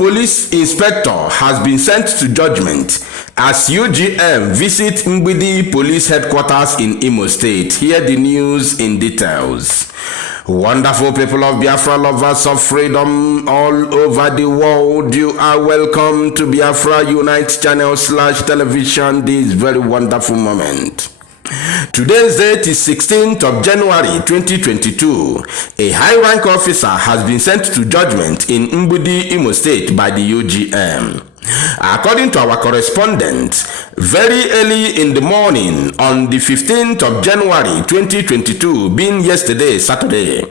police inspector has been sent to judgment as UGM visit Mgbidi Police Headquarters in Imo State. Hear the news in details. Wonderful people of Biafra, lovers of freedom all over the world, you are welcome to Biafra Unite channel /television this very wonderful moment. Today's date is 16th of January 2022. A high-rank officer has been sent to judgment in Mgbidi, Imo State by the UGM. According to our correspondent, very early in the morning on the 15th of January 2022, being yesterday, Saturday,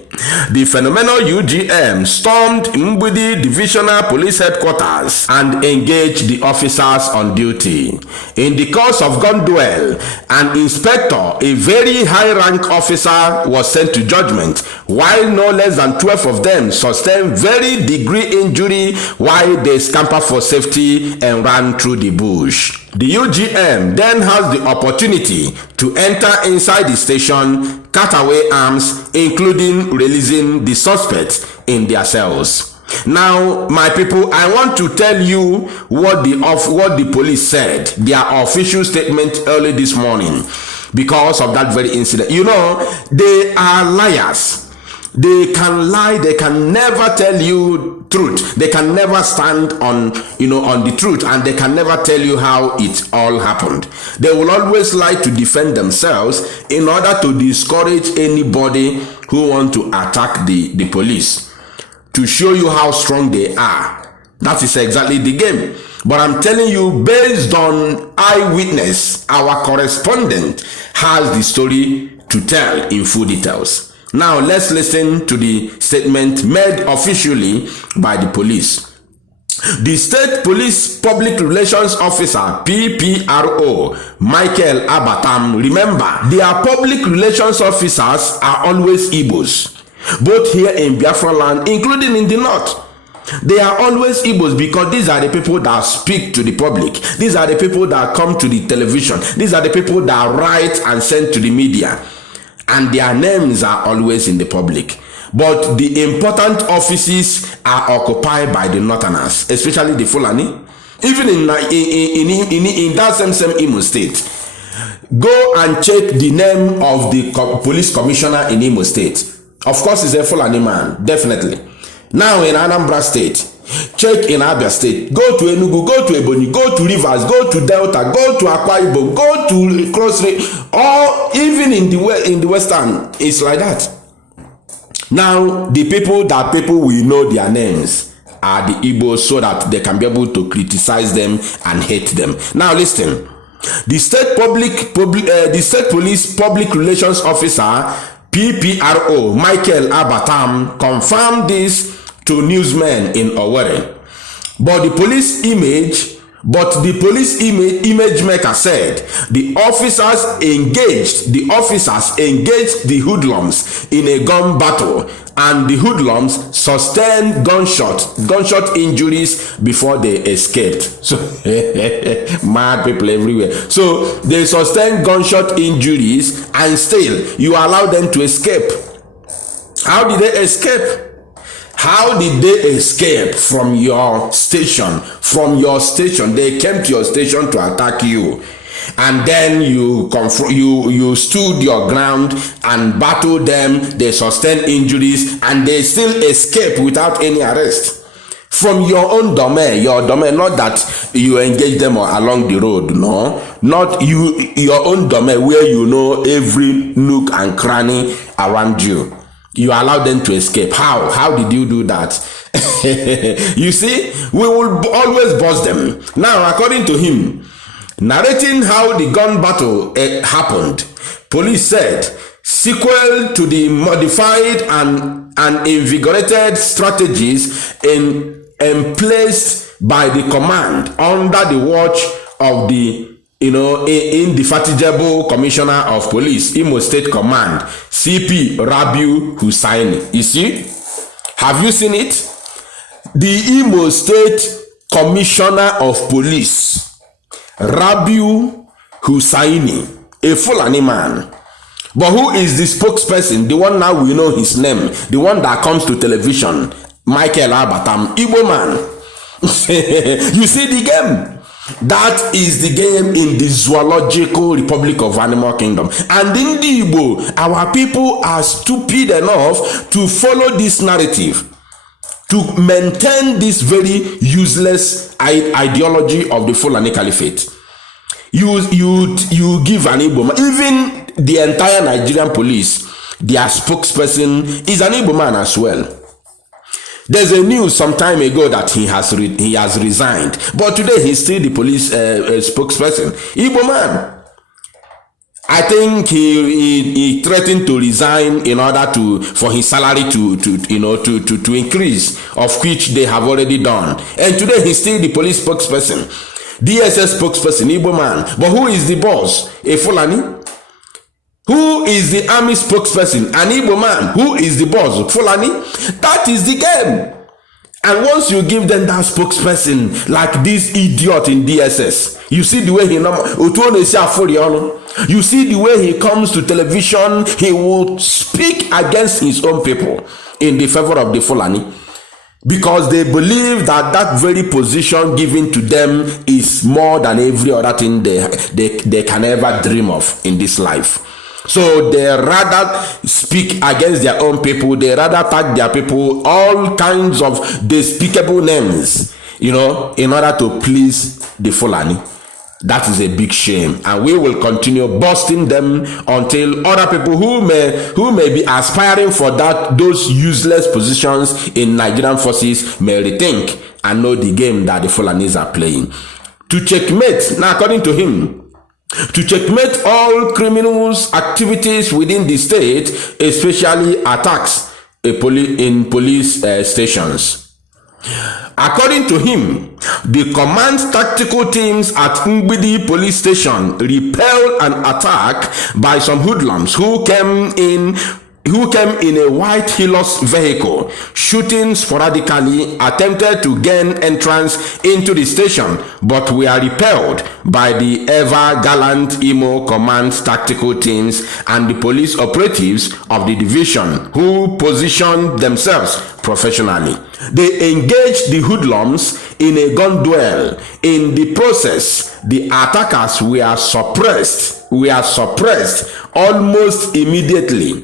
the phenomenal UGM stormed Mgbidi Divisional Police Headquarters and engaged the officers on duty. In the course of gun duel, an inspector, a very high-rank officer, was sent to judgment, while no less than 12 of them sustained very degree injury while they scampered for safety and ran through the bush. The UGM then has the opportunity to enter inside the station, cut away arms, including releasing the suspects in their cells. Now, my people, I want to tell you what the police said, their official statement early this morning, because of that very incident. You know, they are liars. They can lie. They can never tell you truth. They can never stand on the truth, and they can never tell you how it all happened. They will always lie to defend themselves in order to discourage anybody who want to attack the police, to show you how strong they are. That is exactly the game. But I'm telling you, based on eyewitness, our correspondent has the story to tell in full details. Now, let's listen to the statement made officially by the police. The State Police Public Relations Officer, PPRO, Michael Abatam, remember, their public relations officers are always Igbos, both here in Biafra land, including in the north. They are always Igbos because these are the people that speak to the public. These are the people that come to the television. These are the people that write and send to the media. And their names are always in the public. But the important offices are occupied by the Northerners, especially the Fulani. Even in that same Imo State. Go and check the name of the police commissioner in Imo State. Of course, he's a Fulani man, definitely. Now in Anambra State, check in Abia State, go to Enugu, go to Ebonyi, go to Rivers, go to Delta, go to Akwa Ibom, go to Cross River, or even in the Western, it's like that. Now, the people will know their names are the Igbos, so that they can be able to criticize them and hate them. Now listen, the State Police Public Relations Officer, PPRO, Michael Abatam, confirmed this to newsmen in Owerri. But the police image maker said the officers engaged the hoodlums in a gun battle, and the hoodlums sustained gunshot injuries before they escaped. So mad people everywhere. So they sustained gunshot injuries, and still you allow them to escape. How did they escape? How did they escape from your station? From your station, they came to your station to attack you, and then you stood your ground and battled them. They sustained injuries, and they still escape without any arrest from your own domain. Your domain, not that you engage them along the road. No, not you. Your own domain, where you know every nook and cranny around you. You allow them to escape. How did you do that? You see, we will always boss them. Now, according to him, narrating how the gun battle happened, police said, sequel to the modified and invigorated strategies placed by the command under the watch of the indefatigable Commissioner of Police, Imo State Command, CP Rabiu Hussaini. You see? Have you seen it? The Imo State Commissioner of Police, Rabiu Hussaini, a Fulani man. But who is the spokesperson? The one now we know his name. The one that comes to television, Michael Abatam, Igbo man. You see the game? That is the game in the Zoological Republic of Animal Kingdom. And in the Igbo, our people are stupid enough to follow this narrative, to maintain this very useless ideology of the Fulani Caliphate. You give an Igbo man, even the entire Nigerian police, their spokesperson is an Igbo man as well. There's a news some time ago that he has resigned, but today he's still the police spokesperson. Igbo man. I think he threatened to resign in order for his salary to increase, of which they have already done. And today he's still the police spokesperson, DSS spokesperson, Igbo man. But who is the boss? A Fulani? Who is the army spokesperson? An Igbo man. Who is the boss? Fulani? That is the game. And once you give them that spokesperson, like this idiot in DSS, you see the way you see the way he comes to television, he will speak against his own people in the favor of the Fulani, because they believe that that very position given to them is more than every other thing they can ever dream of in this life. So they rather speak against their own people, they rather tag their people all kinds of despicable names, in order to please the Fulani. That is a big shame, and we will continue busting them until other people who may be aspiring for those useless positions in Nigerian forces may rethink and know the game that the Fulanis are playing. To checkmate, now according to him, to checkmate all criminals' activities within the state, especially attacks in police stations. According to him, the command tactical teams at Ngbidi police station repelled an attack by some hoodlums who came in a white Hilux vehicle, shooting sporadically, attempted to gain entrance into the station, but were repelled by the ever-gallant Imo Command tactical teams and the police operatives of the division, who positioned themselves professionally. They engaged the hoodlums in a gun duel. In the process, the attackers were suppressed almost immediately.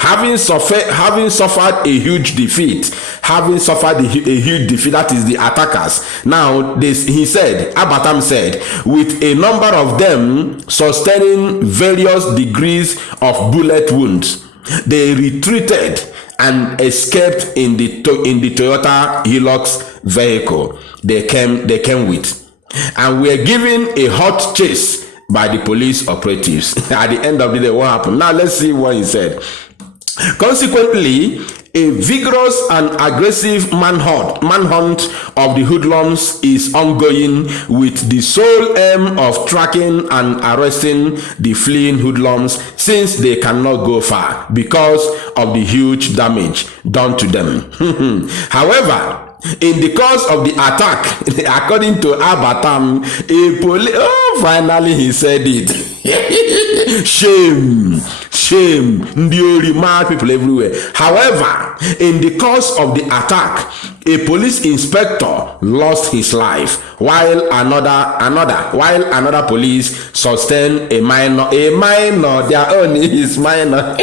having suffered a huge defeat, that is the attackers. Now, Abatam said, with a number of them sustaining various degrees of bullet wounds, they retreated and escaped in the Toyota Hilux vehicle they came with, and were given a hot chase by the police operatives. At the end of the day, what happened? Now let's see what he said. Consequently, a vigorous and aggressive manhunt of the hoodlums is ongoing, with the sole aim of tracking and arresting the fleeing hoodlums, since they cannot go far because of the huge damage done to them. However, in the course of the attack, according to Abatam, finally he said it. Shame. Ndiori, mad people everywhere. However, in the course of the attack, a police inspector lost his life, while another police sustained a minor, their own is minor.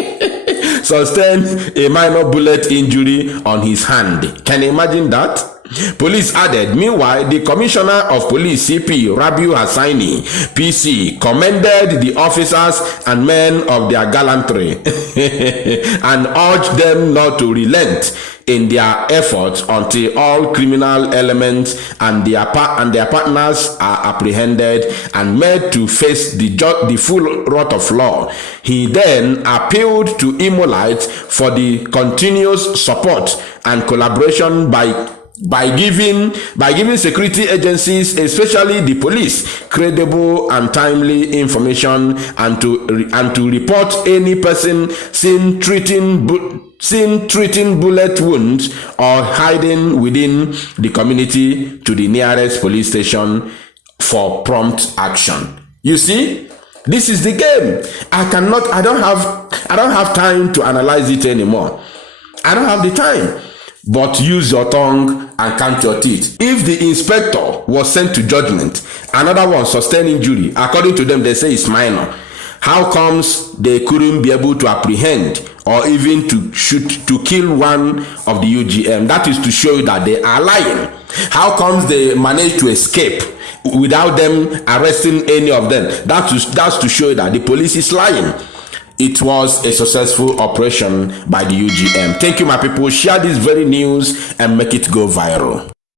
Sustained a minor bullet injury on his hand. Can you imagine that? Police added, meanwhile, the Commissioner of Police, CP Rabiu Hassani, PC, commended the officers and men of their gallantry and urged them not to relent in their efforts until all criminal elements and their partners are apprehended and made to face the full wrath of law. He then appealed to Imolites for the continuous support and collaboration by giving security agencies, especially the police, credible and timely information, and to report any person seen treating bullet wounds or hiding within the community to the nearest police station for prompt action. You see, this is the game. I don't have time to analyze it anymore. I don't have the time. but use your tongue and count your teeth. If the inspector was sent to judgment, another one sustained injury, according to them, they say it's minor. How comes they couldn't be able to apprehend or even to kill one of the UGM? That is to show you that they are lying. How comes they managed to escape without them arresting any of them? That's to show you that the police is lying. It was a successful operation by the UGM. Thank you, my people. Share this very news and make it go viral.